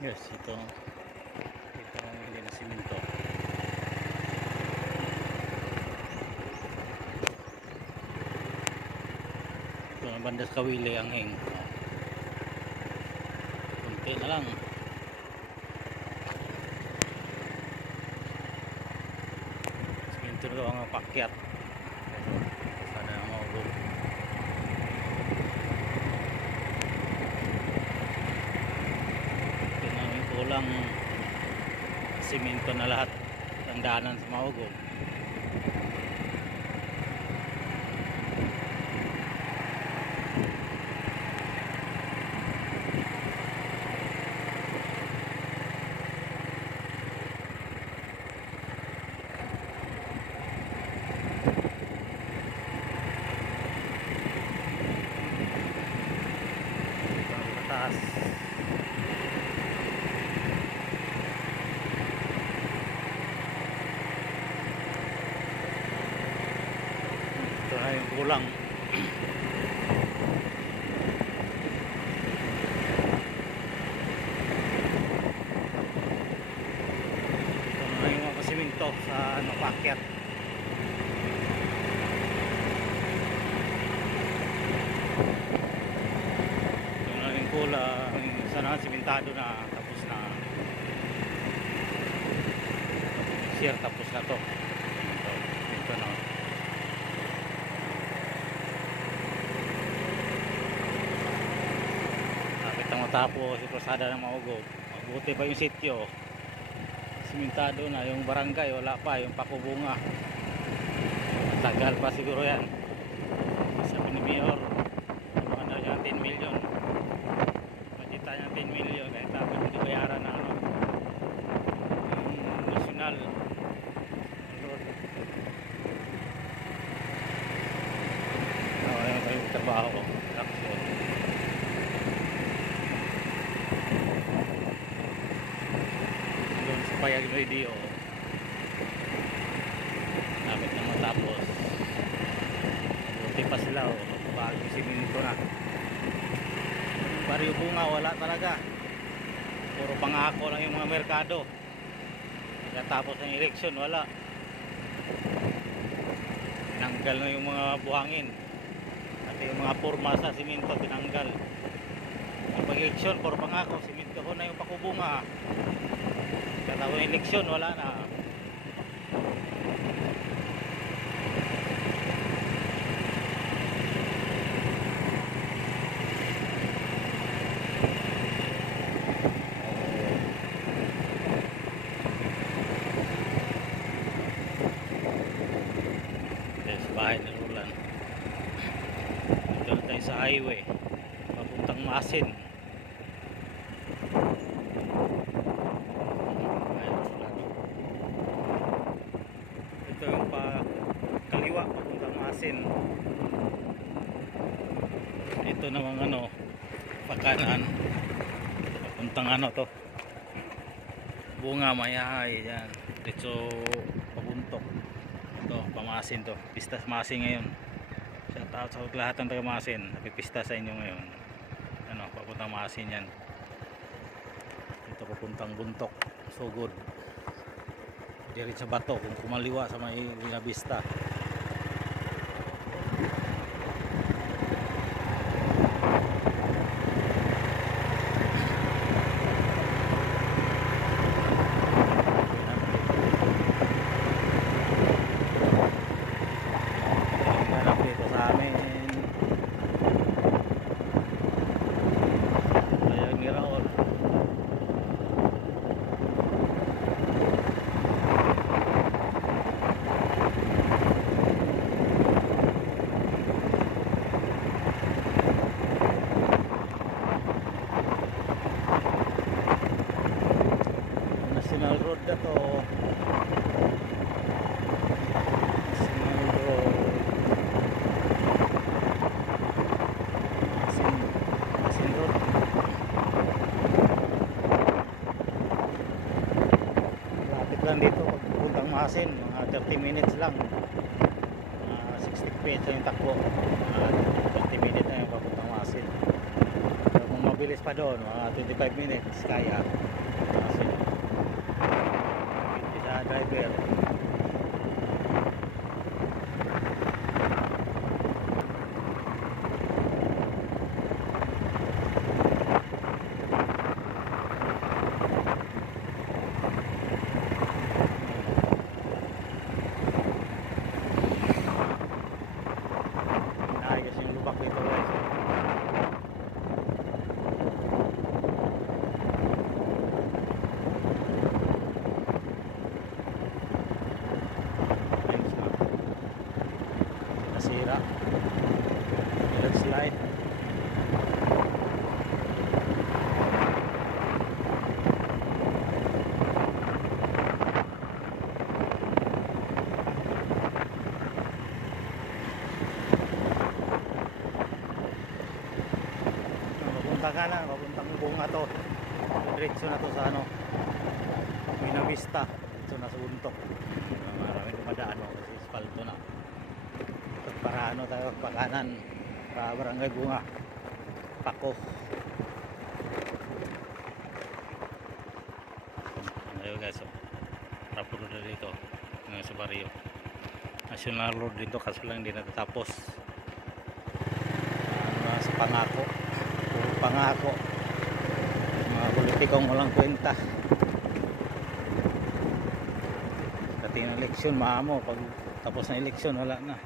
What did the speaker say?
Yes, ito ang hindi na simento. Ito ang banda sa Kawili ang hing. Kunti na lang. Simento na ang pakyat. Sana ang maulog. Ito na yung kulang simento na lahat ng daanan sa Maugong. Taas. Ito na yung kulang. Ito na yung mga simento sa pakyat. Ito na yung kulang. Sana simentado na, tapos na. Sir, tapos na to. Ito na. Kapit na matapos si Krusada ng Maugong. Mabuti pa yung sityo. Simentado na yung barangay, wala pa yung pakubunga. Tagal pa siguro yan. Sabi ni Mayor, ano niya 10 million. Budgetan niya 10 million kahit tapos hindi bayaran ng ano, yung national road. Wala naman tayong trabaho. Doon sa Payag Radio, lapit na matapos. Buti pa sila, bago siminto na. Baryo bunga wala talaga, puro pangako lang yung mga merkado. Pagkatapos ng eleksyon wala, tinanggal na yung mga buhangin at yung mga porma sa siminto tinanggal. Pag eleksyon puro pangako, siminto ko na yung pakubunga. Pagkatapos ng eleksyon wala na. Sa bahay ni Roland, dito na tayo sa highway papuntang Masin. Ito yung kaliwa papuntang Masin. Ito namang ano, pakanan papuntang ano to, Bunga Mayahay. Yan dito pabuntok. Ito, Pamasin to. Pistas Masin ngayon. Shout out sa lahat ng taga Masin. Napipista sa inyo ngayon. Ano, papuntang Masin yan. Ito papuntang Buntok. Sugod. Diyan sa bato kung kumaliwa sa may Binabista. National Road na to. National Road. National Road. Lapit lang dito pagpuntang Masin, mga 30 minutes lang. 60 pesos yung takbo. 30 minutes na yung papuntang Masin. So, kung mabilis mabilis pa doon, mga 25 minutes kaya. Kasi sa driver. Ayos yung lubak dito guys. Ayos na. Nasira. Slide. Papunta ka na, papuntang bunga to. Diretso na to sa ano, Buena Vista. Diretso na sa Buntok. Maraming dumadaan kasi espalto na. Para ano tayo, pakanan para Barangay Bunga Paco. Ayun guys, rapuro na dito ngayon sa baryo. National Road dito kasi lang hindi natatapos. Sa pangako, puro pangako, mga politikong walang kwenta. Dating ng eleksyon maamo, pag tapos ng eleksyon wala na.